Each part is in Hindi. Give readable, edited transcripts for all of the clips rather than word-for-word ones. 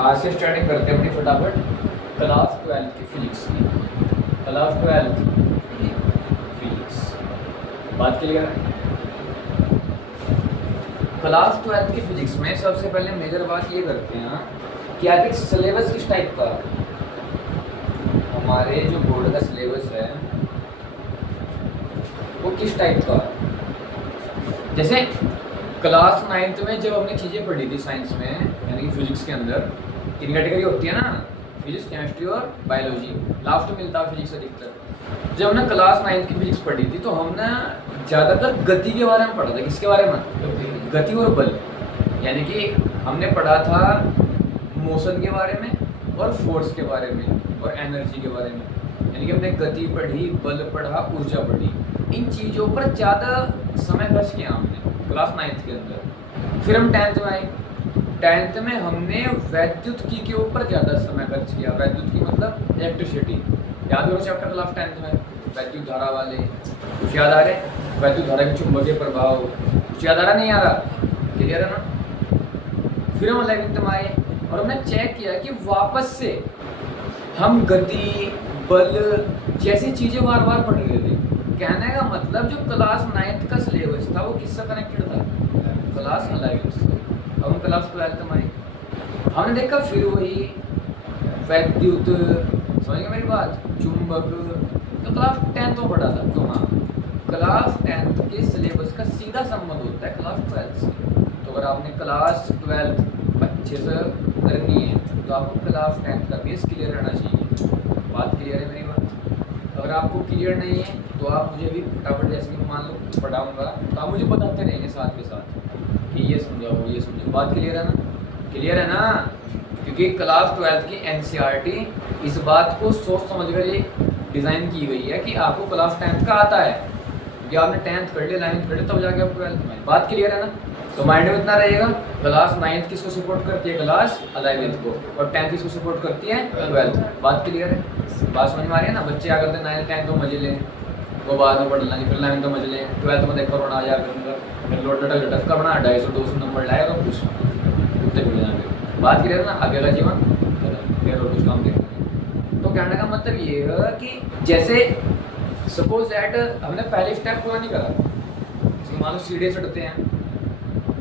आज से स्टार्टिंग करते हैं अपनी फटाफट क्लास 12 की फिजिक्स की। क्लास 12 फिजिक्स बात क्लियर है। क्लास 12 की फिजिक्स में सबसे पहले मेजर बात ये करते हैं कि आखिर सिलेबस किस टाइप का हमारे जो बोर्ड का सिलेबस है वो किस टाइप का। जैसे क्लास 9th में जब हमने चीज़ें पढ़ी थी साइंस में यानी कि फिजिक्स के अंदर 3 कैटेगरी होती है ना, फिजिक्स, केमिस्ट्री और बायोलॉजी, लास्ट में मिलता है फिजिक्स अधिकतर। जब हमने क्लास 9th की फिजिक्स पढ़ी थी तो हमने ज़्यादातर गति के बारे में पढ़ा था। किसके बारे में? गति और बल। यानी कि हमने पढ़ा था मोशन के बारे में और फोर्स के बारे में और एनर्जी के बारे में। यानी कि हमने गति पढ़ी, बल पढ़ा, ऊर्जा पढ़ी। इन चीज़ों पर ज़्यादा समय खर्च किया हमने क्लास 9th के अंदर। फिर हम 10th में आए। 10th में हमने वैद्युतिकी के ऊपर ज़्यादा समय खर्च किया। वैद्युतिकी मतलब इलेक्ट्रिसिटी। याद करो चैप्टर क्लास 10th में वैद्युत धारा वाले कुछ याद आ रहे? वैद्युत धारा के चुंबकीय प्रभाव कुछ याद आ रहा? नहीं आ रहा? क्लियर है ना। फिर हम 11th में आए और हमने चेक किया कि वापस से हम गति, बल जैसी चीज़ें बार बार पढ़ रहे थे। कहने का मतलब जो क्लास 9th का सिलेबस था वो किससे कनेक्टेड था? क्लास 11 से। अब हम क्लास 12 में आए, हमने देखा फिर वही वैद्युत, समझ गए मेरी बात, चुंबक, तो क्लास 10th में पढ़ा था। तो हाँ, क्लास 10th के सिलेबस का सीधा संबंध होता है क्लास 12 से। तो अगर आपने क्लास 12 अच्छे से करनी है तो आपको क्लास 10th का बेस क्लियर रहना चाहिए। बात क्लियर है मेरी बात? अगर आपको क्लियर नहीं है तो आप मुझे भी फटाफट, जैसे कि मान लो पढ़ाऊँगा तो आप मुझे बताते रहेंगे साथ के साथ कि ये समझाओ ये समझाओ। बात क्लियर है ना? क्लियर है ना? क्योंकि क्लास 12 की एनसीईआरटी इस बात को सोच समझ कर ये डिज़ाइन की गई है कि आपको क्लास 10th का आता है। कि आपने 10th कर लिया, 11th कर लिया, तब जाके आप 12th में। बात क्लियर है ना? तो माइंड में इतना रहेगा, क्लास 9th किसको सपोर्ट करती है? क्लास 11th को। और 10th किसको सपोर्ट करती है? 12th। बात क्लियर है? बात समझ में आ रही है ना? बच्चे क्या करते हैं 9th 10th तो मजे लें, वो बाद में पढ़ लेंगे, फिर 11th तो मजे लें, 12th में देखो रोना आ जाएगा, फिर लोट लटक लटक का बना 250 200 नंबर लाएगा और कुछ कुत्ते मिल जाएंगे। बात क्लियर है ना? आगे का जीवन फिर और कुछ काम देखना है। तो कहने का मतलब ये है कि जैसे सपोज दैट हमने पहले स्टेप पूरा नहीं करा, जैसे मान लो सीढ़ी चढ़ते हैं,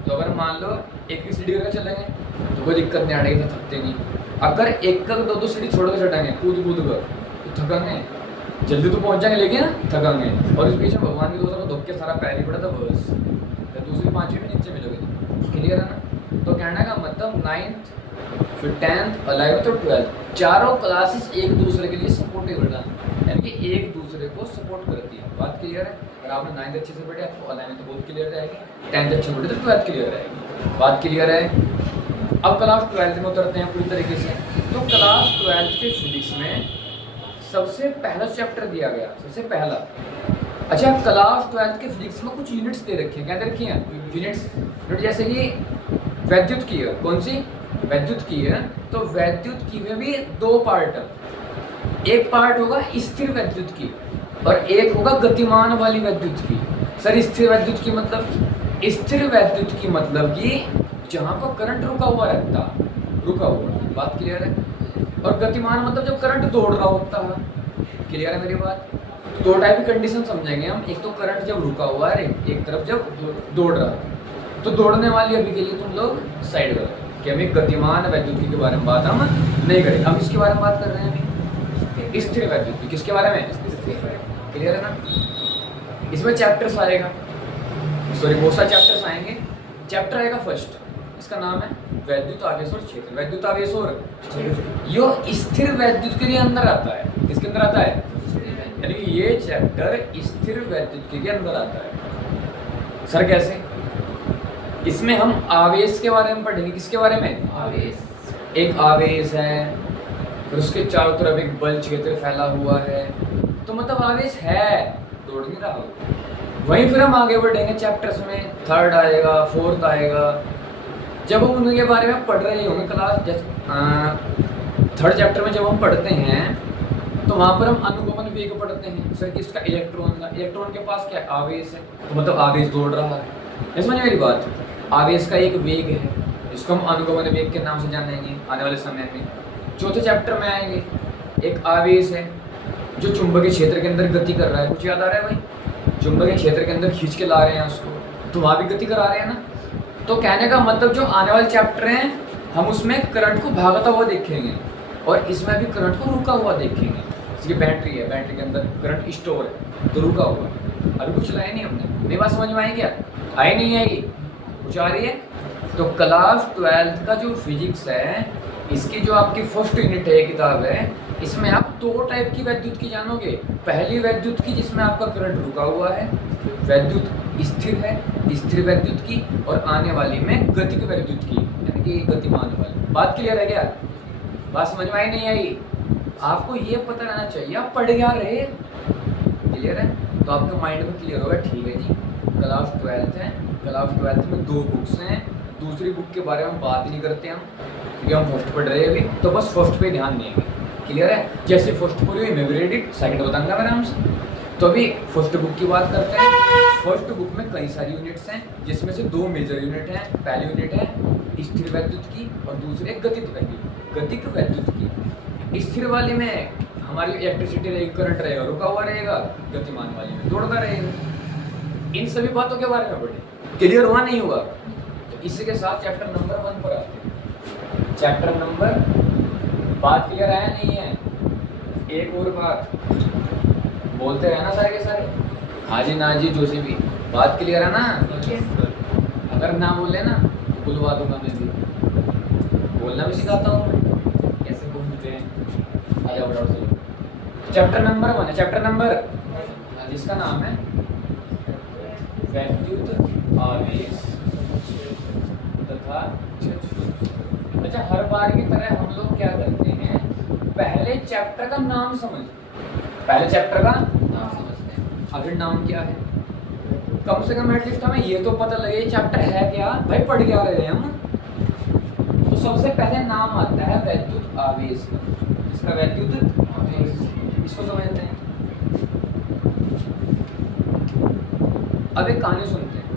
तो अगर मान लो एक ही सीढ़ी करके चलेंगे तो कोई दिक्कत नहीं आएगी, तो थकते नहीं। अगर एक का 2 सीढ़ी छोड़ कर चढ़ेंगे कूद कूद कर तो थकेंगे, जल्दी तो पहुंच जाएंगे लेकिन थकेंगे। और इस बीच में भगवान की दोस्तों को धोख के सारा पैर ही पड़ा था बस, तो दूसरी 5वीं में नीचे मिलोगे। क्लियर है ना? तो कहने का मतलब 9th, फिर 10th, 11th और 12th चारों क्लासेस एक दूसरे के लिए सपोर्टिव है, यानी कि एक दूसरे को सपोर्ट करती है। बात क्लियर है? अगर आपने 9th अच्छे से पढ़े तो 11th बहुत क्लियर रहेगी, 10th अच्छे पढ़े तो 12th क्लियर रहेगी। बात क्लियर है? अब क्लास 12th में उतरते हैं पूरी तरीके से। तो क्लास 12th के फिजिक्स में सबसे पहला चैप्टर दिया गया, सबसे पहला। अच्छा, क्लास 12th के फिजिक्स में कुछ यूनिट्स दे रखी हैं। क्या दे रखी हैं? यूनिट जैसे कि वैद्युत की है। कौन सी? वैद्युत की है। तो वैद्युत की में भी 2 पार्ट है। एक पार्ट होगा स्थिर वैद्युत की और एक होगा गतिमान वाली वैद्युत की। सर स्थिर वैद्युत की मतलब? स्थिर वैद्युत की मतलब कि जहाँ पर करंट रुका हुआ रहता, रुका हुआ। बात क्लियर है? और गतिमान मतलब जब करंट दौड़ रहा होता है। क्लियर है मेरी बात? 2 टाइप की कंडीशन समझेंगे हम। एक तो करंट जब रुका हुआ है, एक तरफ जब दौड़ रहा है। तो दौड़ने वाली अभी के लिए तुम लोग साइड करो कि हम एक गतिमान वैद्युत के बारे में बात हम नहीं करें। हम इसके बारे में बात कर रहे हैं अभी, स्थिर वैद्युत। किसके बारे में? क्लियर है ना? इसमें चैप्टर्स आएगा, सॉरी बहुत सारे चैप्टर्स आएंगे। चैप्टर आएगा फर्स्ट, इसका नाम है वैद्युत आवेश और क्षेत्र। वैद्युत आवेश और यो स्थिर वैद्युत के अंदर आता है। किसके अंदर आता है? यानी कि ये चैप्टर स्थिर वैद्युत के अंदर आता है। सर कैसे? इसमें हम आवेश के बारे में पढ़ेंगे। किसके बारे में? आवेश। एक आवेश है, फिर उसके चारों तरफ एक बल क्षेत्र फैला हुआ है, तो मतलब आवेश है, दौड़ नहीं रहा। वहीं फिर हम आगे बढ़ेंगे चैप्टर्स में, 3rd आएगा, 4th आएगा। जब हम उनके बारे में पढ़ रहे होंगे क्लास, जैसे 3rd चैप्टर में जब हम पढ़ते हैं तो वहाँ पर हम अनुगमन वेग पढ़ते हैं। सर किसका? इलेक्ट्रॉन का। इलेक्ट्रॉन के पास क्या? आवेश है, तो मतलब आवेश दौड़ रहा है। समझ मेरी बात? आवेश का एक वेग है इसको हम अनुगमन वेग के नाम से जानेंगे आने वाले समय में। चौथे चैप्टर में आएंगे, एक आवेश है जो चुंबकीय क्षेत्र के अंदर गति कर रहा है। कुछ याद आ रहा है भाई? चुंबकीय क्षेत्र के अंदर खींच के ला रहे हैं उसको, तो वहाँ भी गति करा रहे हैं ना। तो कहने का मतलब जो आने वाले चैप्टर हैं हम उसमें करंट को भागता हुआ देखेंगे और इसमें भी करंट को रुका हुआ देखेंगे। इसकी बैटरी है, बैटरी के अंदर करंट स्टोर है तो रुका हुआ है। अभी कुछ लाया नहीं हमने, मेरी बात समझ में आई क्या? आई नहीं आएगी? कुछ आ रही है? तो क्लास 12th का जो फिजिक्स है, इसकी जो आपकी फर्स्ट यूनिट है किताब है, इसमें आप दो टाइप की वैद्युत की जानोगे। पहली वैद्युत की जिसमें आपका करंट रुका हुआ है, वैद्युत स्थिर है, स्थिर वैद्युत की, और आने वाली में गतिक वैद्युत की, यानी कि गतिमान वाली। बात क्लियर है क्या? बात समझ में आई नहीं आई? आपको ये पता रहना चाहिए आप पढ़ क्या रहे। क्लियर है? तो आपके माइंड में क्लियर होगा, ठीक है जी क्लास 12th है, क्लास 12th में 2 बुक्स हैं, दूसरी बुक के बारे में बात नहीं करते हम क्योंकि हम फर्स्ट पढ़ रहे हैं अभी, तो बस फर्स्ट पे ध्यान देंगे। क्लियर है? जैसे फर्स्ट पूरी हुई मैं भी रेडी, सेकंड बताऊंगा मैं आराम से। तो अभी फर्स्ट बुक की बात करते हैं। फर्स्ट बुक में कई सारी यूनिट्स हैं जिसमें से 2 मेजर यूनिट हैं। पहली यूनिट है स्थिर वैद्युत की और दूसरी है गतिक वैद्युत की। स्थिर वाली में हमारी इलेक्ट्रिसिटी रहेगी, करंट रहेगा, रुका हुआ रहेगा। गतिमान वाली में दौड़ता रहेगा। इन सभी बातों के बारे में पढ़े। क्लियर हुआ नहीं हुआ? तो इसी के साथ चैप्टर नंबर 1 पर आते हैं। चैप्टर नंबर, बात क्लियर आया नहीं है? एक और बात बोलते रहे ना सारे के सारे, हाँ जी ना जी जो सी भी। बात क्लियर है ना? अगर ना बोले ना तो बुलवा दूंगा मैं भी, बोलना भी सिखाता हूँ मैं कैसे बोलते हैं। आ जाओ बताओ चलो। चैप्टर नंबर 1 है, चैप्टर नंबर जिसका नाम है वैद्युत आवेश तथा। अच्छा, हर बार की तरह हम लोग क्या करते हैं, पहले चैप्टर का नाम समझते हैं, पहले चैप्टर का नाम समझते हैं। आखिर नाम क्या है, कम से कम एटलीस्ट हमें ये तो पता लगे चैप्टर है क्या, भाई पढ़ क्या रहे हैं हम। तो सबसे पहले नाम आता है वैद्युत आवेश का, इसका वैद्युत आवेश, इसको समझते हैं। अब एक कहानी सुनते हैं,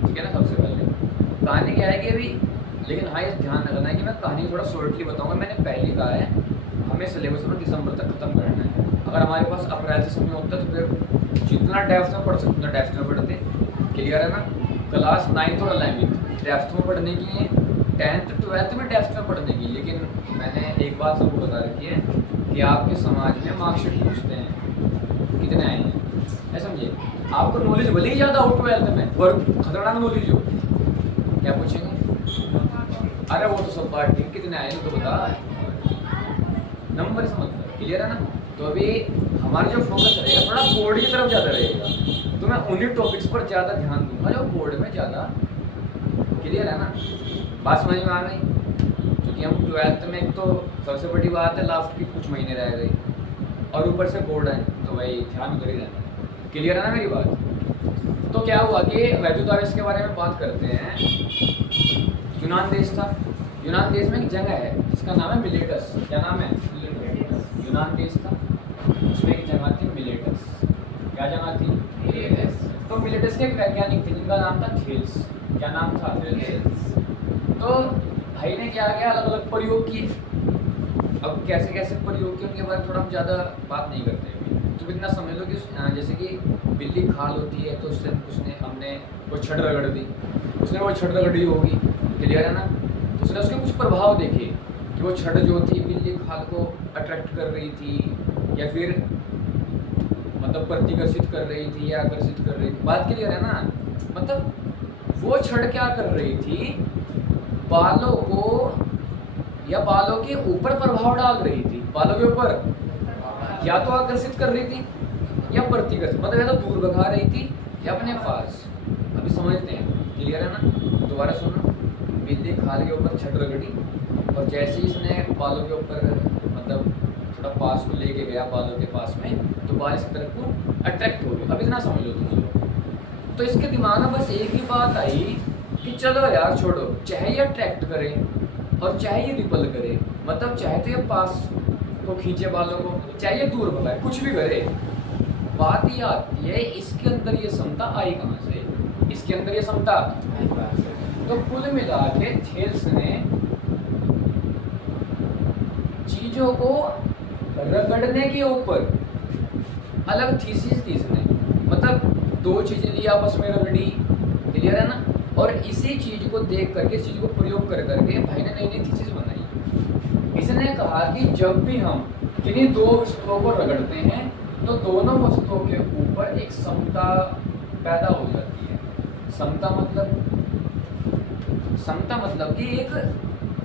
ठीक है ना। सबसे पहले कहानी क्या है कि अभी, लेकिन हाँ ये ध्यान रखना है कि मैं कहानी थोड़ा शॉर्टली बताऊंगा। मैंने पहले कहा है हमें सिलेबस में दिसंबर तक खत्म करना है। अगर हमारे पास अप्रैल से समय होता तो फिर जितना डेप्थ में पढ़ सकते उतना डेप्थ में पढ़ते। क्लियर है ना? क्लास 9th और 11th डेप्थ में पढ़ने की है, 10th 12th में डेप्थ में पढ़ने की। लेकिन मैंने एक बात सबको बता रखी है कि आपके समाज में मार्कशीट पूछते हैं कितने आए हैं, है समझे। आपको नॉलेज भले ही ज़्यादा हो 12th में और खतरनाक नॉलेज हो, क्या पूछेंगे? अरे वो तो सब पार्टी कितने आए तो बता, नंबर समझ। क्लियर है ना? तो अभी हमारा जो फोकस रहेगा थोड़ा बोर्ड की तरफ ज़्यादा रहेगा, तो मैं उन्हीं टॉपिक्स पर ज़्यादा ध्यान दूंगा जो बोर्ड में ज़्यादा। क्लियर है ना? बात समझ में आ गई? क्योंकि हम 12th में एक तो सबसे बड़ी बात है लास्ट की कुछ महीने रह गए और ऊपर से बोर्ड है, तो भाई ध्यान उधर ही रहना है। क्लियर है ना मेरी बात? तो क्या हुआ कि वैद्युत आवेश के बारे में बात करते हैं। यूनान देश था, यूनान देश में एक जगह है जिसका नाम है मिलेटस। क्या नाम है? यूनान देश था, उसमें एक जगह थी मिलेटस। क्या जगह थी? मिलेटस। तो मिलेटस के एक वैज्ञानिक थे जिनका नाम था थेल्स। क्या नाम था? थेल्स। तो भाई ने क्या किया, अलग अलग प्रयोग किए। अब कैसे कैसे प्रयोग किए उनके बारे में थोड़ा हम ज़्यादा बात नहीं करते हैं। तो इतना समझ लो कि जैसे कि बिल्ली खाल होती है तो उसने हमने वो छड़ रगड़ दी, उसने वो छड़ रगड़ी होगी। क्लियर है ना? तो उसने उसके कुछ प्रभाव देखे कि वो छड़ जो थी बिल्ली खाल को अट्रैक्ट कर रही थी या फिर मतलब प्रतिकर्षित कर रही थी या आकर्षित कर रही थी। बात क्लियर है ना? मतलब वो छड़ क्या कर रही थी, बालों को या बालों के ऊपर प्रभाव डाल रही थी। बालों के ऊपर या तो आकर्षित कर रही थी या प्रतिकर्षित, मतलब या तो दूर भगा रही थी या अपने पास। अभी समझते हैं। क्लियर है ना? दोबारा सुनो। बिल्ली खाल के ऊपर छड़ रगड़ी और जैसे ही इसने बालों के ऊपर मतलब थोड़ा पास को लेके गया बालों के पास में, तो बाल इस तरफ को अट्रैक्ट हो गए। अब इतना समझ लो तुम लोग। तो इसके दिमाग में बस एक ही बात आई कि चलो यार छोड़ो, चाहे ये अट्रैक्ट करे और चाहे ये रिपल करे, मतलब चाहे तो ये पास को खींचे बालों को, चाहे ये दूर भगाए, कुछ भी करे। बात ये आती है इसके अंदर ये क्षमता आई कहाँ से? इसके अंदर ये क्षमता। तो कुल मिला के थेल्स ने चीजों को रगड़ने के ऊपर अलग थीसिस थी इसने, मतलब दो चीजें ली आपस में रगड़ी, क्लियर है ना, और इसी चीज को देख करके, इस चीज को प्रयोग कर करके भाई ने नई नई थीसिस बनाई। इसने कहा कि जब भी हम किन्हीं दो वस्तुओं को रगड़ते हैं तो दोनों वस्तुओं के ऊपर एक समता पैदा हो जाती है। समता मतलब कि एक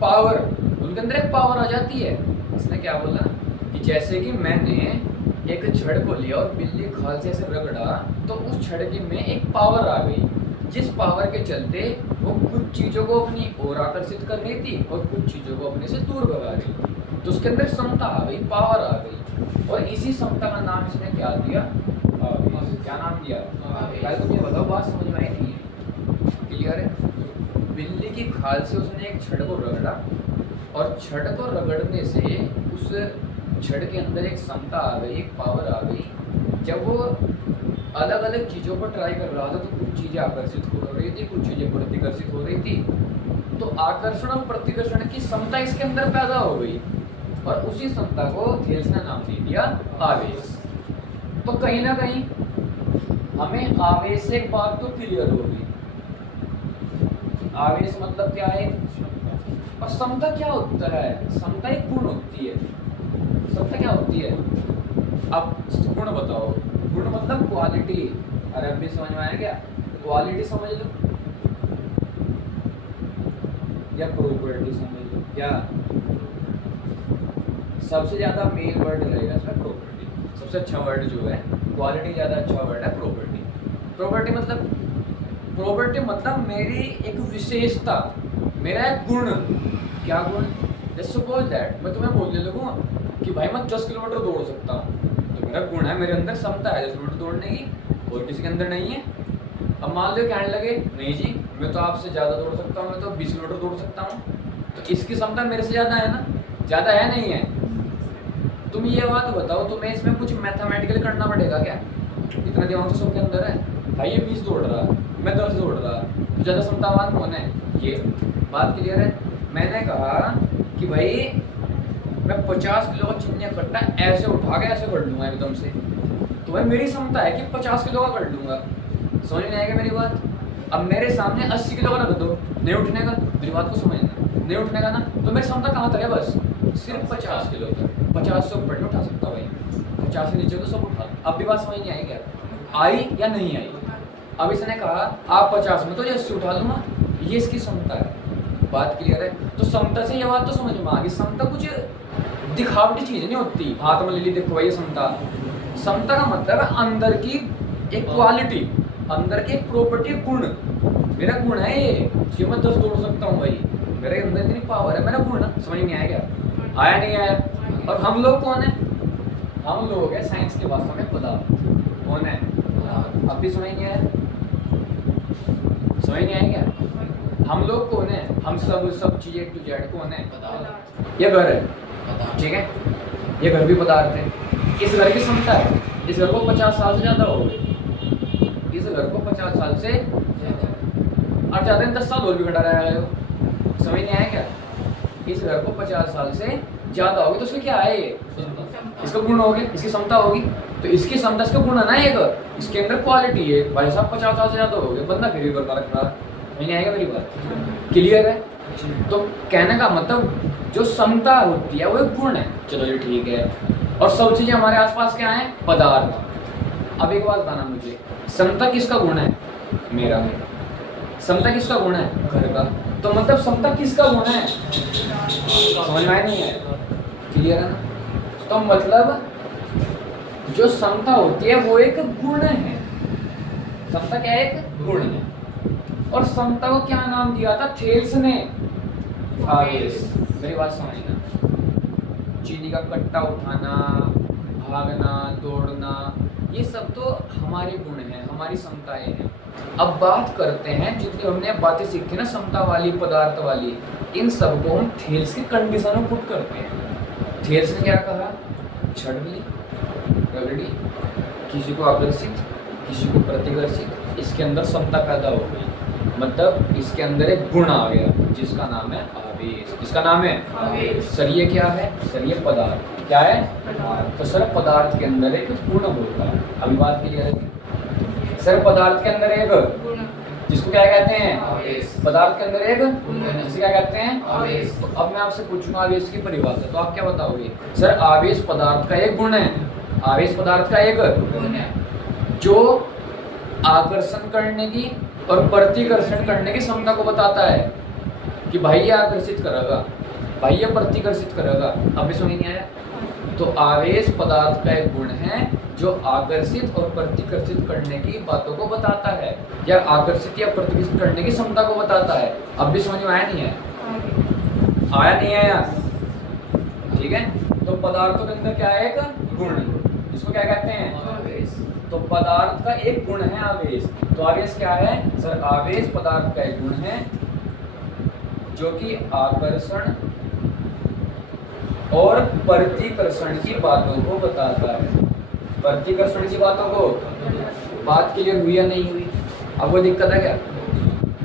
पावर, उनके अंदर एक पावर आ जाती है। इसने क्या बोला कि जैसे कि मैंने एक छड़ को लिया और बिल्ली खाल से ऐसे रगड़ा तो उस छड़ के में एक पावर आ गई, जिस पावर के चलते वो कुछ चीज़ों को अपनी ओर आकर्षित कर रही थी और कुछ चीज़ों को अपने से दूर भगा रही थी। तो उसके अंदर समता आ गई, पावर आ गई, और इसी समता का नाम इसने क्या दिया? क्या नाम दिया? पहले तुम ये बताओ, बात समझ में आई नहीं है? क्लियर है? बिल्ली की खाल से उसने एक छड़ को रगड़ा और छड़ को रगड़ने से उस छड़ के अंदर एक समता आ गई, एक पावर आ गई। जब वो अलग अलग चीज़ों पर ट्राई कर रहा था तो कुछ चीज़ें आकर्षित हो रही थी, कुछ चीज़ें प्रतिकर्षित हो रही थी, तो आकर्षण और प्रतिकर्षण की समता इसके अंदर पैदा हो गई और उसी समता को थेल्स ने नाम दे दिया आवेश। तो कहीं ना कहीं हमें आवेश से एक बात तो क्लियर हो गई, आवेश मतलब क्या है और समता क्या होता है? समता एक गुण होती है। समता क्या होती है? अब गुण बताओ। गुण मतलब क्वालिटी। अरे अब भी समझ में आया क्या? क्वालिटी समझ लो या प्रॉपर्टी समझ लो, क्या सबसे ज्यादा मेन वर्ड रहेगा इसमें? प्रॉपर्टी। सबसे अच्छा वर्ड जो है, क्वालिटी ज्यादा अच्छा वर्ड है प्रॉपर्टी। प्रॉपर्टी मतलब मेरी एक विशेषता, मेरा एक गुण। क्या गुण? जैसे सपोज दैट मैं तुम्हें बोलने लगूँ कि भाई मैं 10 किलोमीटर दौड़ सकता हूँ, तो मेरा गुण है, मेरे अंदर क्षमता है 10 किलोमीटर दौड़ने की, और किसी के अंदर नहीं है। अब मान लो कहने लगे नहीं जी मैं तो आपसे ज़्यादा दौड़ सकता हूँ, मैं तो 20 किलोमीटर दौड़ सकता हूँ, तो इसकी क्षमता मेरे से ज़्यादा है ना? ज़्यादा है नहीं है? तुम ये बात बताओ, तुम्हें इसमें कुछ मैथमेटिकल करना पड़ेगा क्या? इतना दिमाग तो सबके अंदर है। भाई ये 20 दौड़ रहा, मैं 10 दौड़ रहा, तो ज़्यादा क्षमतावान कौन है? ये बात क्लियर है? मैंने कहा कि भाई मैं 50 किलो का चिन्ह कट्टा ऐसे उठा के ऐसे कर लूँगा एकदम से, तो भाई मेरी क्षमता है कि 50 किलो का कर लूँगा। समझ में आएगा मेरी बात? अब मेरे सामने 80 किलो का रख दो, नहीं उठने का, मेरी बात को समझना, नहीं उठने का ना, तो मेरी क्षमता कहाँ तक है? बस सिर्फ 50 किलो तक। 50 से ऊपर नहीं उठा सकता भाई, 50 से नीचे तो सब उठा। अब भी बात समझ नहीं आई क्या? आई या नहीं आई? अब इसने कहा आप 50 में तो ये 80 उठा लूँगा, ये इसकी क्षमता है। बात क्लियर है? तो समता से ये बात तो समझ में आ गई, समता कुछ दिखावटी चीज़ नहीं होती, हाथ में ले ली देखो भाई समता। समता का मतलब है अंदर की एक क्वालिटी, अंदर की एक प्रॉपर्टी, गुण। मेरा गुण है ये कि मैं 10 दौड़ सकता हूँ भाई, मेरे अंदर इतनी पावर है, मेरा गुण। समझ नहीं आया क्या? आया नहीं आया? और हम लोग कौन है? हम लोग है साइंस की भाषा में पदार्थ। कौन है? अब भी समझ नहीं आया? समझ नहीं आया क्या? हम लोग कौन है? हम सब चीजें टू जेड कौन है? ये घर है, ठीक है, ये घर भी पदार्थ है। इस घर की क्षमता है, इस घर को 50 साल से ज़्यादा हो गए, इस घर को 50 साल से और ज़्यादा 10 साल और भी घटा रहा है। समझ नहीं आया क्या? इस घर को 50 साल से ज़्यादा होगी तो उसका क्या है? ये इसका गुण होगी, इसकी क्षमता होगी, तो इसकी क्षमता इसका गुण है ना। एक इसके अंदर क्वालिटी है, भाई साहब 50 साल से ज़्यादा हो गए, बंदा फिर भी करता रख रहा। नहीं आएगा मेरी बात? क्लियर है? तो कहने का मतलब जो क्षमता होती है वो एक गुण है। चलो जी ठीक है। और सब चीज़ें हमारे आसपास क्या है? पदार्थ। अब एक बात बताना मुझे, क्षमता किसका गुण है? मेरा। क्षमता किसका गुण है? घर का। तो मतलब क्षमता किसका गुण है? समझ में नहीं है? क्लियर है ना? तो मतलब जो क्षमता होती है वो एक गुण है। क्षमता क्या है? एक गुण है। और क्षमता को क्या नाम दिया था थेल्स ने? आवेश। मेरी बात समझना, चीनी का कट्टा उठाना, भागना, दौड़ना, ये सब तो हमारे गुण हैं, हमारी क्षमताएं हैं। अब बात करते हैं जितनी हमने बातें सीखी ना क्षमता वाली, पदार्थ वाली, इन सब को हम थेल्स की कंडीशन में पुट करते हैं। थेल्स ने क्या कहा? छड़ ली, रगड़ी, किसी को आकर्षित, किसी को प्रतिकर्षित, इसके अंदर क्षमता पैदा हो गई। मतलब इसके अंदर एक गुण आ गया जिसका नाम है आवेश। इसका नाम है आवेश। सर ये क्या है? सर ये पदार्थ क्या है? पदार्थ। तो सर पदार्थ के अंदर एक गुण होता है। अभी बात क्लियर है? सर पदार्थ के अंदर एक गुण। जिसको क्या कहते हैं? आवेश। पदार्थ के अंदर एक गुण। जिसे क्या कहते हैं? आवेश। तो अब मैं आपसे पूछूंगा आवेश की परिभाषा, तो आप क्या बताओगे? सर आवेश पदार्थ का एक गुण है। आवेश पदार्थ का एक गुण है जो आकर्षण करने की और प्रतिकर्षण करने की क्षमता को बताता है कि भाई ये आकर्षित करेगा, भाई ये प्रतिकर्षित करेगा। अभी समझ नहीं आया? तो आवेश पदार्थ का एक गुण है जो आकर्षित और प्रतिकर्षित करने की बातों को बताता है, या आकर्षित या प्रतिकर्षित करने की क्षमता को बताता है। अब भी समझ में आया नहीं है? आया नहीं है यार? ठीक है। तो पदार्थों के अंदर क्या है? एक गुण, इसको क्या कहते हैं? आवेश। तो पदार्थ का एक गुण है आवेश। तो आवेश क्या है? सर आवेश पदार्थ का एक गुण है जो कि आकर्षण और प्रतिकर्षण की बातों को बताता है। प्रतिकर्षण की बातों को, बात क्लियर हुई या नहीं हुई? अब वो दिक्कत है क्या?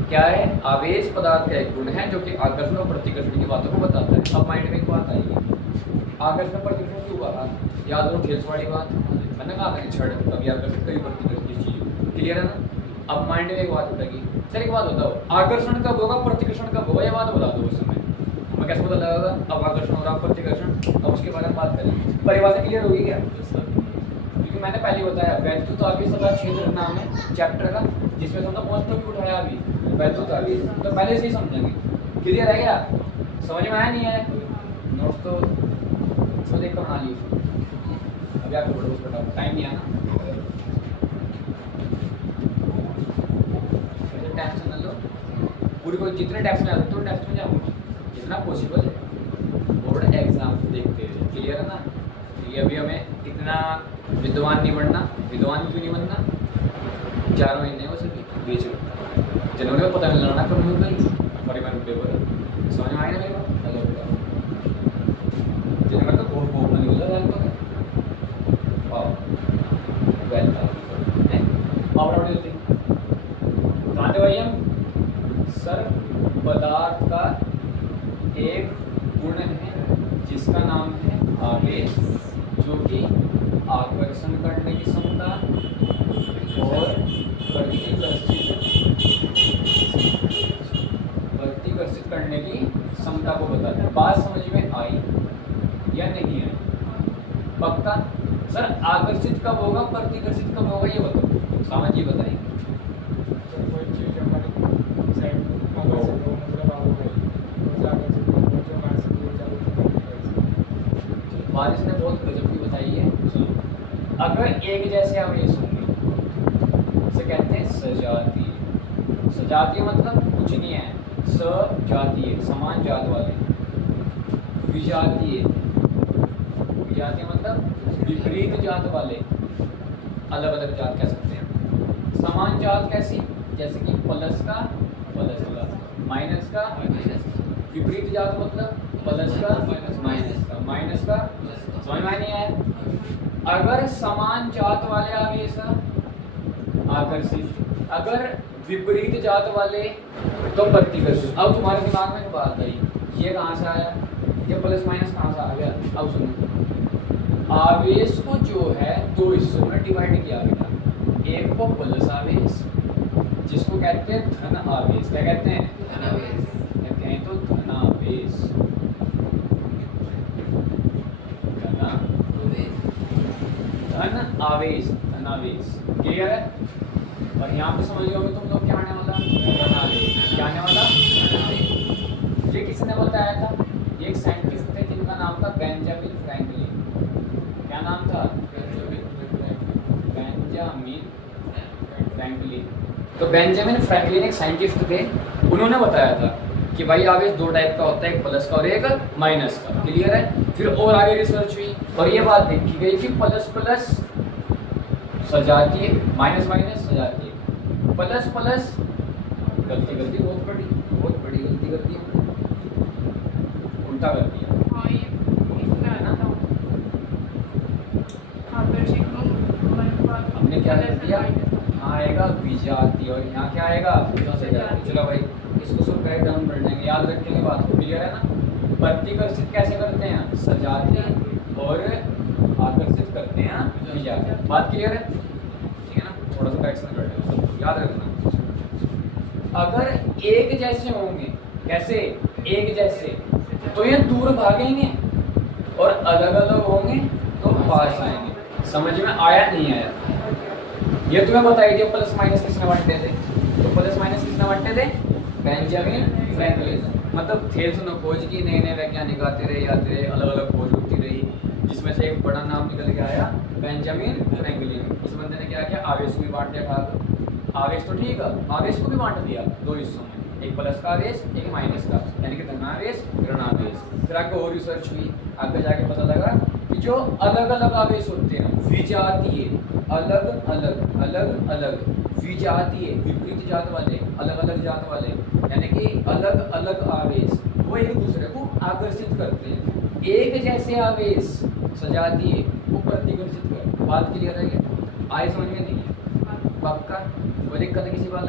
क्या है? आवेश पदार्थ का एक गुण है जो कि आकर्षण और प्रतिकर्षण की बातों को बताता है। अब माइंड में एक बात आएगी, आकर्षण प्रतिकर्षण क्यों कहा? याद हो ठेस वाली बात, मैंने कहा था कि छड़ कभी आकर्षित कभी प्रतिकर्षित की चीज। क्लियर है ना? अब माइंड में एक बात उठेगी, सर एक बात बताओ, आकर्षण कब होगा, प्रतिकर्षण कब होगा? ये बात बता दो उस समय। हमें कैसे पता लगेगा अब आकर्षण हो रहा प्रतिकर्षण? अब उसके बारे में बात करेंगे। परिभाषा क्लियर होगी क्या? क्योंकि मैंने पहले बताया वैद्युत आवेश सदा क्षेत्र नाम है चैप्टर का, जिसमें हमने मोस्ट ऑफ उठाया अभी वैद्युत आवेश, तो पहले से ही समझेंगे। क्लियर है क्या? समझ में आया नहीं है? नोट्स तो उसको देख कर बना लीजिए। अभी आपको पढ़ो, उसका टाइम नहीं आना, टेंशन न लो। पूरी कोई जितने टेस्ट में आ सकते हो टेस्ट में जाओ जितना पॉसिबल है। बोर्ड एग्जाम देखते हैं। क्लियर है ना? ये अभी हमें इतना विद्वान नहीं बनना। विद्वान क्यों नहीं बनना? 4 महीने हो सके बीच में जनवरी में पता नहीं लगना कब मिल गई फरी में पेपर समझ में आए ना मेरे को? जनवरी का बहुत बहुत नहीं होता है तो जानते भाई हम सर पदार्थ का एक गुण है जिसका नाम है आवेश, जो कि आकर्षण करने की क्षमता और प्रतिकर्षित करने की क्षमता को बताता है। बात समझ में आई या नहीं आई? पक्का? सर आकर्षित कब होगा, प्रतिकर्षित कब होगा, ये बताओ। सामा जी बताइए। बात इसने बहुत गजब की बताई है। सुनो, अगर एक जैसे आवेश होंगे इसे कहते हैं सजातीय। सजातीय मतलब कुछ नहीं है, सजातीय समान जात वाले। विजातीय, विजातीय मतलब विपरीत जात वाले, अलग अलग जात कह सकते हैं। समान जात कैसी? जैसे कि प्लस का प्लस का, माइनस का माइनस। विपरीत जात मतलब प्लस का माइनस का, माइनस का। समझ में नहीं आया? अगर समान जात वाले आवेश आकर्षित, अगर विपरीत जात वाले तो प्रतिकर्षित। अब तुम्हारे दिमाग में बात आई, ये कहाँ से आया, ये प्लस माइनस कहाँ से आ गया? अब सुनो, आवेश को जो है 2 हिस्सों में डिवाइड किया गया। एक को प्लस आवेश जिसको कहते हैं धन आवेश। क्या कहते हैं? धन आवेश। कहते हैं तो धन आवेश, धन आवेश, धन आवेश। क्लियर है? और यहाँ पे समझ लो तुम लोग क्या आने वाला? धन आवेश। क्या आने वाला? ये किसने बताया था? ये एक साइंटिस्ट थे जिनका नाम था बेंजामिन फ्रैंकलिन। क्या नाम था? Benjamin Franklin. तो बेंजामिन फ्रैंकलिन एक साइंटिस्ट थे, उन्होंने बताया था कि भाई आवेश 2 टाइप का होता है, एक प्लस का और एक माइनस का। क्लियर है? फिर और आगे रिसर्च हुई और ये बात देखी गई कि प्लस प्लस सजातीय, माइनस माइनस सजातीय, प्लस प्लस गलती गलती बहुत बड़ी गलती कर दी, उल्टा कर दिया। हाँ, ये इसमें आना था। आकर्षित गुण हमने क्या कर दिया? हाँ आएगा विजातीय और यहाँ क्या आएगा सजातीय। चलो भाई इसको सब करेक्ट हम पढ़ लेंगे, याद रखेंगे बात को, क्लियर है ना। प्रतिकर्षित कैसे करते हैं, सजातीय, और आकर्षित करते हैं विजातीय। बात क्लियर है, ठीक है ना। थोड़ा सा एक्शन कर लेंगे, याद रखना। अगर एक जैसे होंगे, कैसे एक जैसे, तो ये दूर भागेंगे, और अलग अलग होंगे तो पास आएंगे। समझ में आया नहीं आया? ये तुम्हें बताई दिया प्लस माइनस किसने बांटे थे, तो प्लस माइनस किसने बांटे थे, बेंजामिन फ्रैंकलिन। मतलब थेल्स ने खोज की, नए नए वैज्ञानिक आते रहे, अलग अलग खोज होती रही, जिसमें से एक बड़ा नाम निकल के आया बेंजामिन फ्रैंकलिन। इस बंदे ने क्या किया, आवेश को भी बांट दिया था। आवेश तो ठीक है, आवेश को भी बांट दिया दो हिस्सों में, एक प्लस का आवेश, एक माइनस का, यानी कि धनावेश ऋणावेश। फिर आगे और रिसर्च हुई, आगे जाके पता लगा कि जो अलग अलग आवेश होते हैं विजातीय, अलग अलग अलग अलग, विजातीय विपरीत जात वाले, अलग अलग जात वाले, यानी कि अलग अलग आवेश वो एक दूसरे को आकर्षित करते हैं। एक जैसे आवेश सजातीय वो प्रतिकर्षित करते। बात क्लियर है क्या? आए समझ में नहीं है? पक्का? कोई दिक्कत है किसी बात?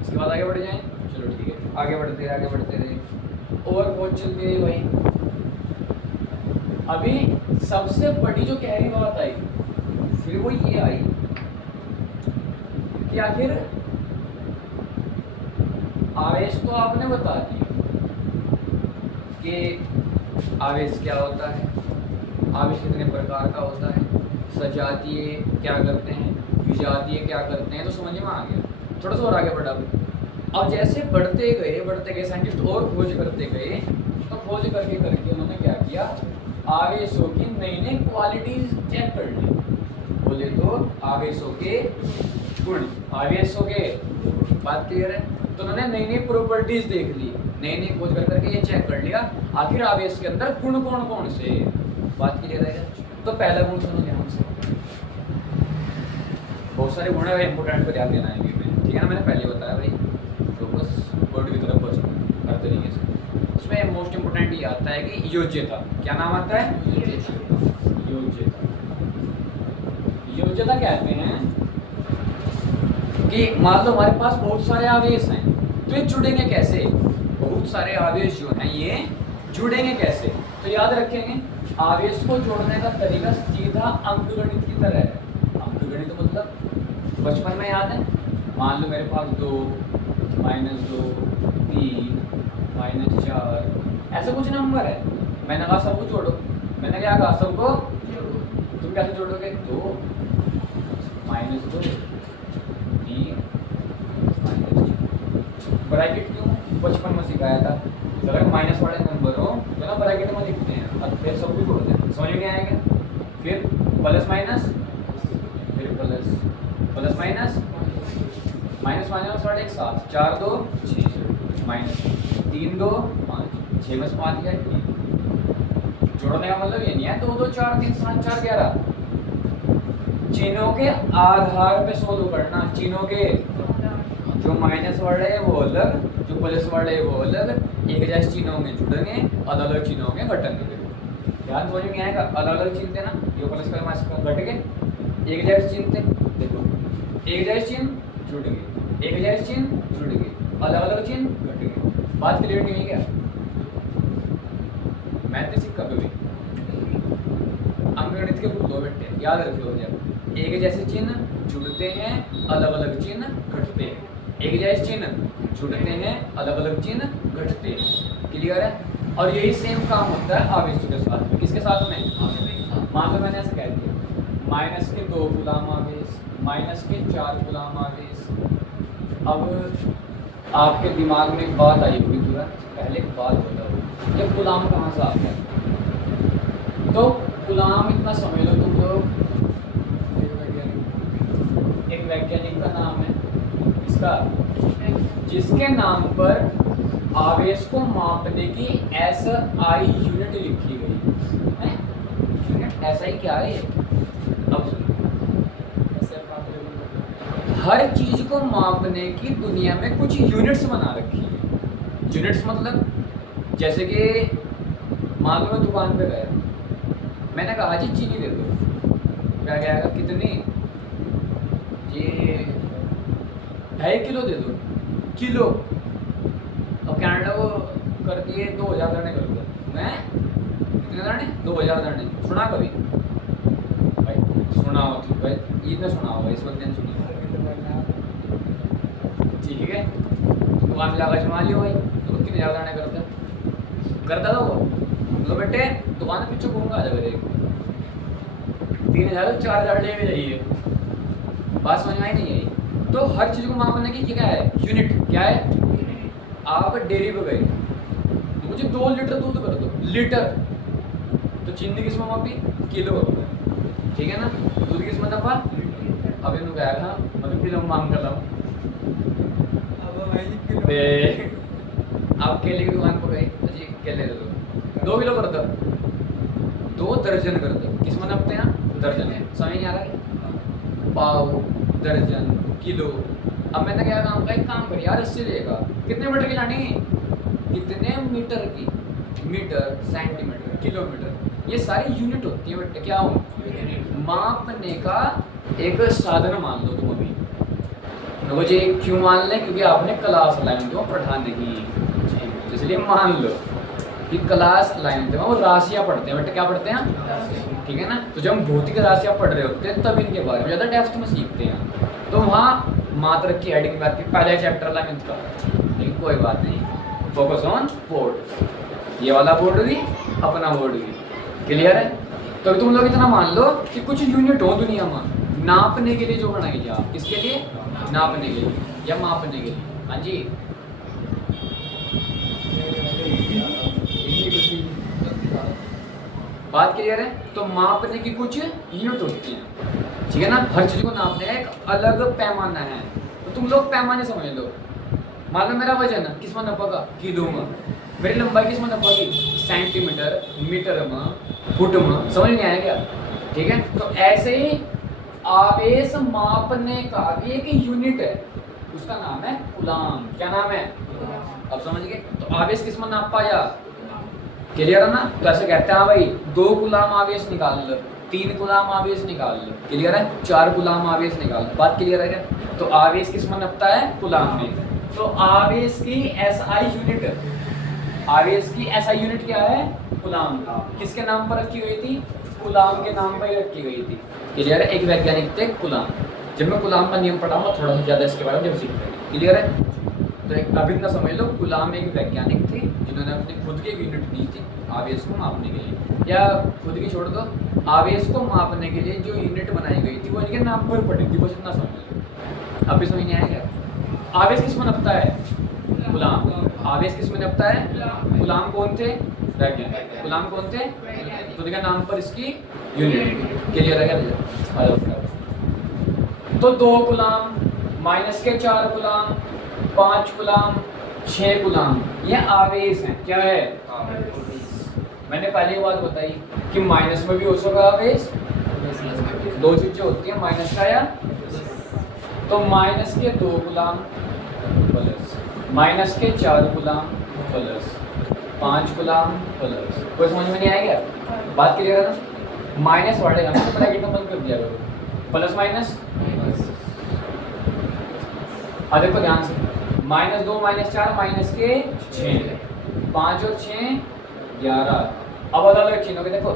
इसके बाद आगे बढ़ जाएं। चलो ठीक है, आगे बढ़ते रहे और बहुत चलते रहे भाई। अभी सबसे बड़ी जो गहरी बात आई फिर वो ये आई कि आखिर आवेश तो आपने बता दिया कि आवेश क्या होता है, आवेश कितने प्रकार का होता है, सजातीय क्या करते हैं, विजातीय क्या करते हैं, तो समझ में आ गया। थोड़ा सा और आगे बढ़ा। अब जैसे बढ़ते गए साइंटिस्ट और खोज करते गए, तो खोज करके उन्होंने क्या किया, आवेशों की नई नई क्वालिटीज चेक कर ली। बोले तो आवेशों के गुण, आवेशों के, बात क्लियर है। तो उन्होंने नई नई प्रॉपर्टीज देख ली, नई खोज करके ये चेक कर लिया आखिर आवेश के अंदर गुण कौन कौन से। बात क्लियर है। तो पहला गुण सुनो ध्यान से, बहुत सारे गुण है, इंपोर्टेंट को ध्यान देना है, ठीक है ना। मैंने पहले बताया भाई, फोकस बोर्ड की तरफ बचना हर तरीके से। उसमें मोस्ट इंपोर्टेंट ये आता है कि योज्यता। क्या नाम आता है? योज्यता। योज्यता कहते हैं कि मान लो हमारे पास बहुत सारे आवेश हैं, तो ये जुड़ेंगे कैसे। बहुत सारे आवेश जो हैं ये जुड़ेंगे कैसे, तो याद रखेंगे आवेश को जोड़ने का तरीका सीधा अंकगणित की तरह है। अंकगणित मतलब बचपन में याद है, मान लो मेरे पास 2 -2 3 -4 ऐसा कुछ नंबर है, मैंने कहा सबको जोड़ो। मैंने क्या कहा, सबको तुम कैसे जोड़ोगे, 2 -2 3 ब्रैकेट क्यों, बचपन में सिखाया था। अगर माइनस वाले नंबर हो तो ना ब्रैकेट में लिखते हैं, अब फिर सब कुछ जोड़ते हैं, समझ में आएगा। फिर प्लस माइनस, फिर plus, plus minus, minus minus वाले एक साथ, 4 2 6 माइनस 3 2 5 6 + 5 है। जोड़ने का मतलब ये नहीं है 2 2 4 3 7 4 11, चिन्हों के आधार पे सोल्व करना। चिन्हों के, जो माइनस वाले है वो अलग, जो प्लस वाले है वो अलग, एक जैसे चिन्हों में जुड़ेंगे, अलग अलग चिन्हों में घटेंगे। ध्यान समझ में आएगा, अलग अलग चिन्ह थे ना, ये प्लस का माइनस का घट गए, एक जैसे चिन्ह थे, देखो एक जैसे चिन्ह जुड़ गए, एक जैसे चिन्ह जुड़ गए, अलग अलग चिन्ह घट गए। बात क्लियर नहीं है क्या? मैथ सीखा कभी अंकगणित के दो बेटे याद रखियो, जब एक जैसे चिन्ह जुड़ते हैं, अलग अलग चिन्ह घटते हैं, एक जैसे चिन्ह जुड़ते हैं, अलग अलग चिन्ह घटते हैं। क्लियर है? और यही सेम काम होता है आवेशों के साथ में। किसके साथ में? मान लो मैंने ऐसा कह दिया, माइनस के 2 गुलाम आवेश, माइनस के 4 गुलाम आवेश। अब आपके दिमाग में एक बात आई हुई, तुरंत पहले एक बात बताओ, ये गुलाम कहाँ से आ गया? तो गुलाम इतना समझ लो तुम लोग, एक वैज्ञानिक का नाम है, इसका जिसके नाम पर आवेश को मापने की SI यूनिट लिखी गई है। यूनिट SI क्या है? अब हर चीज को मापने की दुनिया में कुछ यूनिट्स बना रखी है। यूनिट्स मतलब जैसे कि मान लो मैं दुकान पे गया, मैंने कहा जी चीनी दे दो, क्या कहेगा कितनी ये 2.5 किलो दे दो, किलो। अब कनाडा को कर दिए 2000 दाने कर दो, मैं कितने दाने, 2000 दाने। सुना कभी भाई, सुना हो तो भाई, ये सुना होगा, इस बंदे ने सुना। ठीक है, दुकान पे जाकर जमा लियो भाई, तो 3000 दाने करता था वो। तो बेटे दुकान पीछे घूम का आ जाएगा, 3000 तो 4000 ले भी जाइए। बात समझ में आई नहीं आई? तो हर चीज़ को मापने की क्या है, यूनिट क्या है। आप डेयरी पे गए, मुझे 2 लीटर दूध कर दो, लीटर। तो चीनी किस में मापी, किलो। ठीक है ना, दूध किस में नफा। अब इन्होंने कहा था मतलब किलो मांग कर रहा हूँ। आप केले की दुकान पर गए, जी केले दे दो, 2 किलो कर दो, 2 दर्जन कर दो। किस में नापते हैं, दर्जन। समझ नहीं आ रहा है, पाव, दर्जन, किलो। अब मैंने क्या काम का, एक काम करिए यार, इससे लेगा कितने मीटर की लानी, कितने मीटर की, मीटर, सेंटीमीटर, किलोमीटर, ये सारी यूनिट होती है। बट क्या हो, मापने का एक साधन मान लो तुम अभी। मुझे क्यों मान लें, क्योंकि आपने क्लास लाइन को पढ़ाने की, इसलिए मान लो कि क्लास लाइन में वो राशियाँ पढ़ते हैं। बट क्या पढ़ते हैं, ठीक है ना। तो जब हम भौतिक राशियाँ पढ़ रहे होते हैं तब इनके बारे में ज़्यादा डेप्थ में सीखते हैं। तो वहाँ मात्रक की एडिंग बात की पहले चैप्टर 11th का, लेकिन कोई बात नहीं, फोकस ऑन बोर्ड। ये वाला बोर्ड भी, अपना बोर्ड भी, क्लियर है। तो तुम लोग इतना मान लो कि कुछ यूनिट हो दुनिया में नापने के लिए जो बनाई जाए, किसके लिए, नापने के लिए या मापने के लिए। हाँ जी, बात क्लियर है। तो मापने की कुछ यूनिट होती है, ठीक है ना। हर चीज को नापने का एक अलग पैमाना है। तो तुम लोग पैमाने समझ लो। मान लो मेरा वजन किस में नपागा, किलो में। मेरी लंबाई किस में नपागी, सेंटीमीटर, मीटर में, फुट में। समझ नहीं आया क्या, ठीक है। तो ऐसे ही आवेश मापने का भी एक यूनिट है, उसका नाम है कूलाम। क्या नाम है, अब समझ गए। तो आवेश किस में नापा जा, क्लियर है ना। तो ऐसे कहते हैं, हाँ भाई 2 कूलाम आवेश निकाल लो, 3 कूलाम आवेश निकाल लो, क्लियर है। 4 कूलाम आवेश निकाल लो, बात क्लियर है क्या। तो आवेश किस में नपता है, कूलाम में। तो आवेश की एसआई यूनिट, आवेश की एसआई यूनिट क्या है, कूलाम। किसके नाम पर रखी गई थी, कूलाम के नाम पर ही रखी गई थी, क्लियर है। एक वैज्ञानिक थे कूलाम। जब मैं कूलाम का नियम पढ़ाऊंगा थोड़ा सा ज़्यादा इसके बारे में जब सीखते हैं, क्लियर है। तो एक अभिन्न समझ लो, कूलाम एक वैज्ञानिक थे जिन्होंने अपनी खुद की यूनिट दी थी आवेश को मापने के लिए, या खुद की छोड़ दो, आवेश को मापने के लिए जो यूनिट बनाई गई थी वो इनके नाम पर पड़ी थी, बस इतना समझ लो। अब भी समझ नहीं आया क्या। आवेश किस में नपता है, कूलाम। आवेश किस में नपता है, कूलाम कौन थे, वैज्ञानिक। कूलाम कौन थे, खुद के नाम पर इसकी यूनिट, क्लियर है क्या। तो 2 कूलाम, माइनस के 4 कूलाम, 5 कूलाम, 6 कूलाम, ये आवेश हैं। क्या है, मैंने पहले बात बताई कि माइनस में भी हो सकता है आवेश, 2 चीजें होती हैं, माइनस का या। तो माइनस के 2 कूलाम प्लस, माइनस के 4 कूलाम प्लस, 5 कूलाम प्लस। कोई समझ में नहीं आएगा, बात क्लियर है ना। माइनस बढ़ेगा ना, तो ब्रैकेट में बंद कर दिया करो, प्लस माइनस। अब देखो ध्यान से, -2 -4 माइनस के 6, 5 और 6 11। अब अलग अलग चिन्हों के देखो,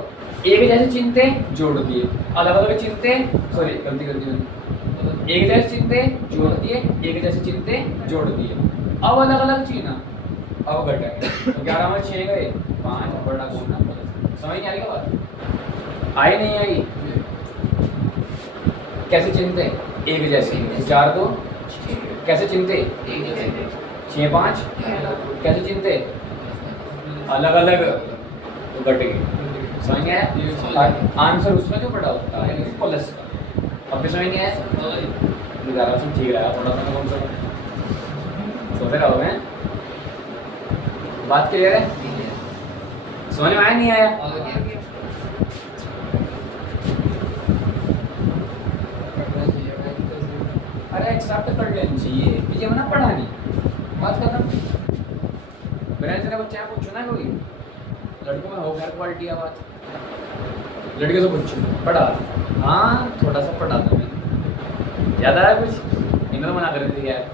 एक जैसे चिन्ह थे जोड़ दिए, अलग अलग चिन्ह थे, सॉरी गलती कर दी, एक जैसे चिन्ह थे जोड़ दिए, एक जैसे चिन्ह थे जोड़ दिए। अब अलग अलग चिन्ह, अब घटे, तो 11 में 6 गए, 5 बड़ा गुना प्लस। समझ नहीं आ रही क्या बात, आई नहीं आई। कैसे चिन्ह थे, एक जैसे, 4 2 कैसे चिन्ह थे, 6 5 कैसे चिन्ह थे, अलग अलग, तो घट गए। समझ नहीं आया, आंसर उसमें जो बड़ा होता है प्लस का। अब भी समझ नहीं आया, ठीक रहा थोड़ा सा कम से कम सोच रहा हो, बात क्लियर है, समझ में आया नहीं आया। अरे एक्सेप्ट कर लेना चाहिए, मुझे ना पढ़ानी, बात खत्म। मेरे जरा बच्चे पूछो ना, कोई लड़कों में हो गया क्वालिटी आवाज, लड़के से पूछो पढ़ा, हाँ थोड़ा सा पढ़ा था मैंने। याद आया कुछ? इन्होंने मना कर दिया यार।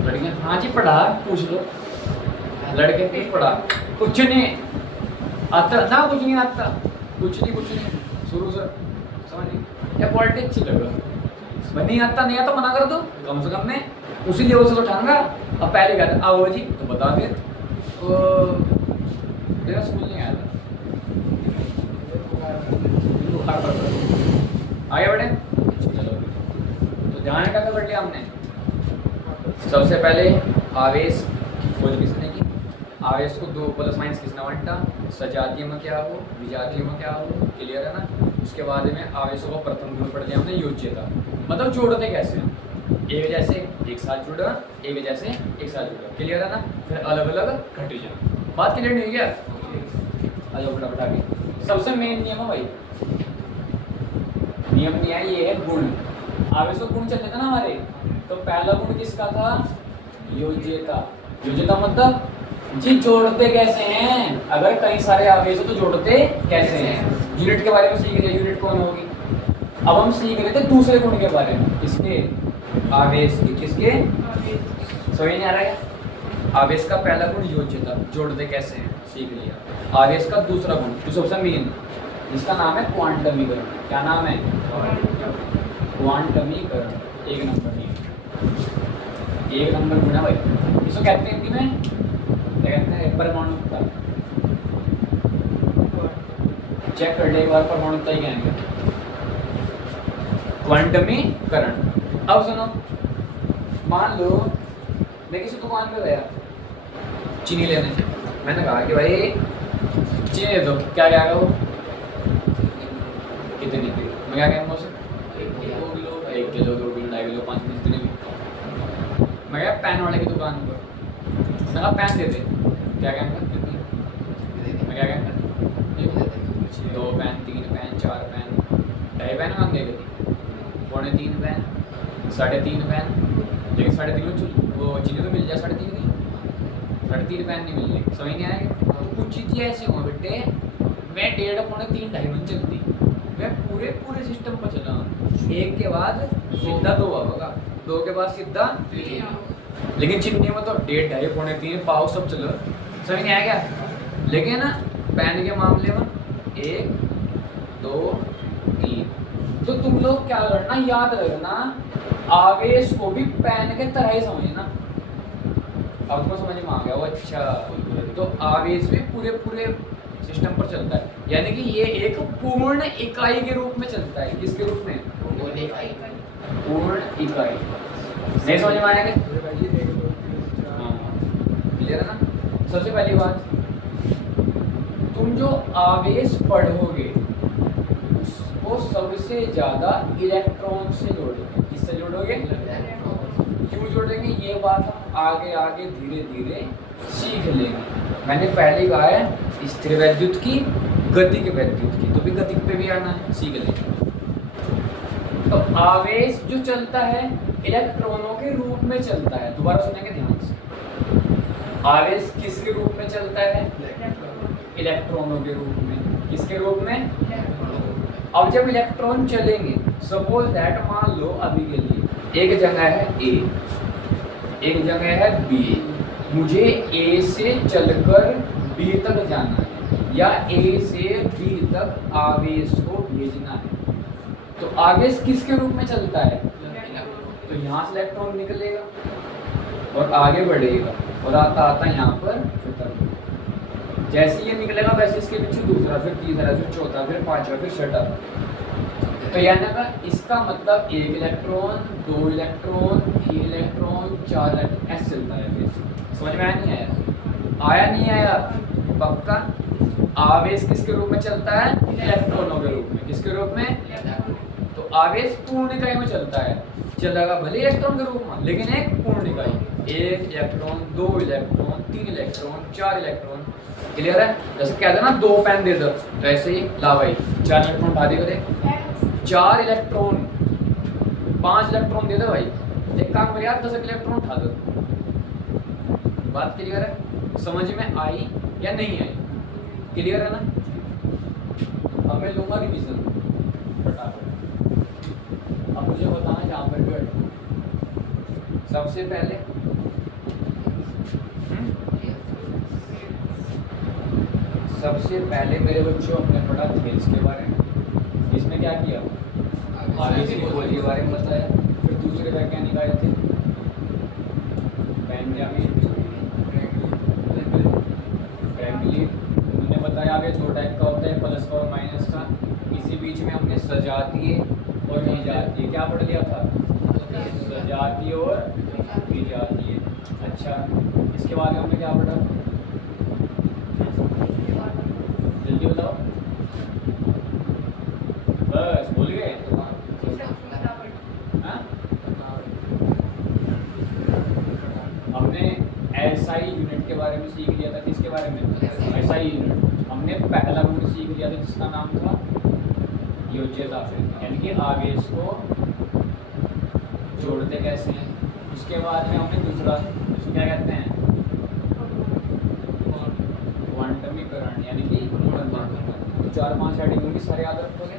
लड़कियां हाँ जी पढ़ा, पूछ लो। लड़के कुछ पढ़ा, कुछ नहीं आता ना, कुछ नहीं आता, कुछ नहीं शुरू से समझ। या पॉलिटिक्स ही लग रहा भाई, नहीं आता मना कर दो, कम से कम मैं उसी लेवल से तो उठाऊंगा। अब पहले कहते आओ जी तो बता फिर तेरा स्कूल नहीं आया था, बुखार पड़ रहा। आगे बढ़े चलो। तो ध्यान क्या कर लिया हमने? सबसे पहले आवेश की खोज किसने की? आवेश को दो प्लस माइनस किसने बांटा? सजातीय में क्या हो, विजातीय में क्या हो, क्लियर है ना। उसके बाद में आवेशों को प्रथम गुण पढ़ लिया हमने योज्यता, मतलब जोड़ते कैसे हैं, एक जैसे एक साथ जुड़ा, एक जैसे एक साथ जुड़ा, क्लियर है ना। फिर अलग अलग घट जाए, बात क्लियर नहीं हुई क्या? अलग फटाफट आगे। सबसे मेन नियम है भाई, नियम नहीं है, ये है गुण। आवेशों गुण चलते थे ना हमारे, तो पहला गुण किसका था? योज्यता। योज्यता मतलब जी जोड़ते कैसे हैं, अगर कई सारे आवेश हो तो जोड़ते कैसे हैं। यूनिट के बारे में सीख रहे, यूनिट कौन होगी। अब हम सीख रहे थे दूसरे गुण के बारे में, किसके? आवेश के। किसके? समझ नहीं आ रहा है? आवेश का पहला गुण योज्यता, जोड़ते कैसे हैं सीख लिया। आवेश का दूसरा गुण जो सबसे मेन, जिसका नाम है क्वांटमीकरण। क्या नाम है? क्वांटमीकरण। एक नंबर नहीं, एक नंबर गुण है भाई। इसको कहते हैं कि मैं क्या कहते हैं? परमाणुकता। चेक कर ले एक बार, परमाणुकता ही कहेंगे क्वांटमीकरण। अब सुनो, मान लो मैं किसी दुकान पे गया चीनी लेने, मैंने कहा कि भाई चीनी दे दो, क्या क्या वो कितनी की? मैं क्या कहूँगा उसे? 1 किलो 2 किलो 2.5 किलो 5 किलो जितने भी। मैं गया पेन वाले की दुकान पर, मैंने कहा पेन दे दे, क्या कहूँगा? मैं क्या कहूँगा? 2 पेन 3 पेन 4 पेन 2.5 पेन मांगे थे, 3.25 पेन 3.5 पेन, लेकिन 3.5 वो चीनी तो मिल जाए 3.5 की, 3.5 पेन नहीं मिल रही। समझ नहीं आएगा? तो कुछ चीज़ें ऐसी हों बेटे, मैं 1.5 पौने 3 2.5 में चलती, मैं पूरे सिस्टम पर चला, एक के बाद सीधा 2 होगा, 2 के बाद सीधा 3, लेकिन चिन्नी में तो 1.5 2.5 पौने 3 पाव सब चलो। समझ नहीं आएगा? लेकिन ना पेन के मामले में 1 2 3, तो तुम लोग क्या करना, याद रखना आवेश को भी पेन के तरह ही समझना। अब तुमको समझ में आ गया वो? अच्छा, तो आवेश भी पूरे सिस्टम पर चलता है, यानी कि ये एक पूर्ण इकाई के रूप में चलता है। किसके रूप में? पूर्ण इकाई। नहीं समझ में आएगा? हाँ, क्लियर है ना। सबसे पहली बात, तुम जो आवेश पढ़ोगे उसको सबसे ज्यादा इलेक्ट्रॉन से जोड़ोगे। किससे जोड़ोगे? क्यों जोड़ेंगे ये बात हम आगे आगे धीरे धीरे सीख लेंगे। मैंने पहले कहा है स्थिर वैद्युत की, गतिक वैद्युत की, तो भी गतिक पे भी आना है, सीख लेंगे। तो आवेश जो चलता है इलेक्ट्रॉनों के रूप में चलता है। दोबारा सुनेंगे ध्यान से। आवेश किसके रूप में चलता है? इलेक्ट्रॉनों के रूप में। किसके रूप में? अब जब इलेक्ट्रॉन चलेंगे, सपोज दैट मान लो अभी के लिए एक जगह है A, एक जगह है B, मुझे A से चलकर B तक जाना है या A से B तक आवेश को भेजना है, तो आवेश किसके रूप में चलता है? तो यहाँ से इलेक्ट्रॉन निकलेगा और आगे बढ़ेगा और आता आता यहाँ पर खत्म। जैसे ये निकलेगा वैसे इसके पीछे दूसरा, फिर तीसरा, फिर चौथा, फिर पांचवा, फिर छठा। तो यानी कि इसका मतलब 1 इलेक्ट्रॉन 2 इलेक्ट्रॉन 3 इलेक्ट्रॉन 4 इलेक्ट्रॉन ऐसे चलता है। फिर समझ में आया नहीं आया? आया नहीं आया? पक्का। आवेश किसके रूप में चलता है? इलेक्ट्रॉनों के रूप में। किसके रूप में? तो आवेश पूर्ण इकाई में चलता है, चलेगा भले इलेक्ट्रॉन के रूप में, लेकिन एक पूर्ण इकाई। 1 electron 2 electron 3 electron 4 electron. Clear है? जैसे कहते हैं ना 2 पेन दे दो, तो ऐसे ही ला भाई 4 इलेक्ट्रॉन उठा दे, 4 इलेक्ट्रॉन 5 इलेक्ट्रॉन दे दो भाई, एक काम कर यार 10 इलेक्ट्रॉन उठा दो। बात क्लियर है? समझ में आई या नहीं आई? क्लियर है ना? अब मैं लूंगा रिवीजन फटाफट। अब मुझे बताना जहाँ पर भी अटकूं। सबसे पहले मेरे बच्चों हमने पढ़ा थेल्स के बारे में। इसमें क्या किया, आगे की खोज के बारे में बताया। फिर दूसरे वैज्ञानिक आए थे बेंजामिन फ्रैंकलिन, उन्होंने बताया आगे दो टाइप का होता है, प्लस का और माइनस का। इसी बीच में हमने सजातीय और विजातीय क्या पढ़ लिया था, सजातीय और विजातीय। अच्छा, इसके बाद में हमने क्या पढ़ा, जल्दी बताओ, बस भूल गए। हाँ? हमने एसआई यूनिट के बारे में सीख लिया था। किसके बारे में, एसआई यूनिट। हमने पहला रूल सीख लिया था जिसका नाम था योज्यता, यानी कि आगे इसको जोड़ते कैसे हैं। उसके बाद में हमने दूसरा इसको क्या कहते हैं, क्वांटमीकरण, यानी कि 4-5 हेडिंग होंगी, सारे याद रखोगे।